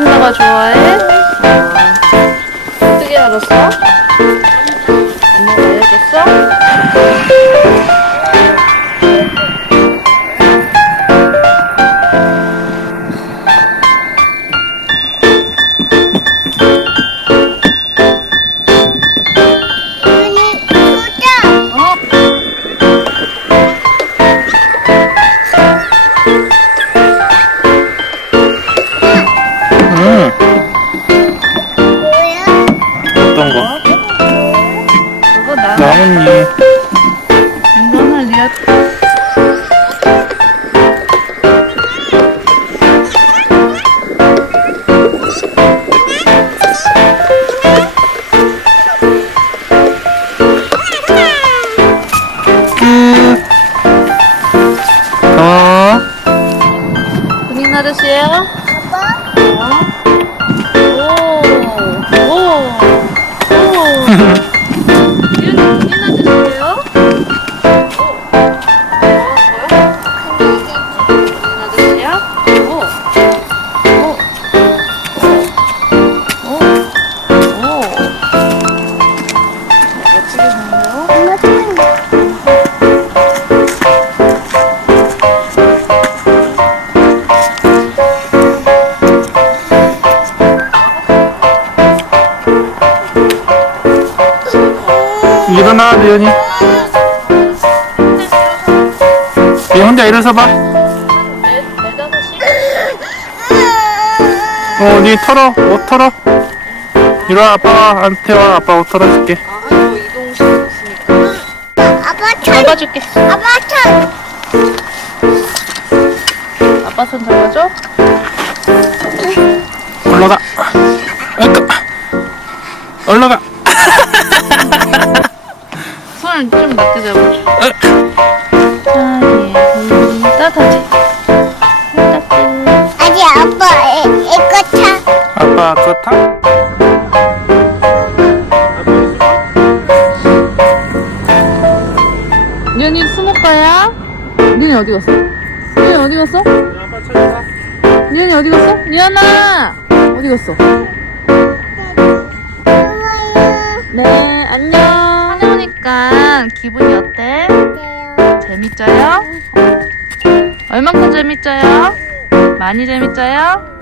팬더가 좋아해? 어떻게 알았어? 엄마가 알려줬어? 아저씨예요? 일어나, 리언이. 얘 혼자 일어서 봐. 네, 네다섯 시? 어, 니 털어. 옷 털어. 이리 와, 아빠한테 와. 아빠 옷 털어줄게. 아. 아빠 손. 잡아줄게. 아빠 손. 아빠 손 잡아줘. 올라가. 올라가. 손을 좀 낮게 잡아줘. 어. 아니, 음, 따뜻하지? 따뜻. 아직 아빠 이- 이거 차. 아빠 그거 타? 리언이 수목가야? 리언이 어디 갔어? 리언이 어디 갔어? 리언이 어디 갔어? 리언아! 어디 갔어? 고마워요. 네, 안녕. 오니까 기분이 어때? 어때요? 재밌어요? 얼만큼 재밌어요? 많이 재밌어요?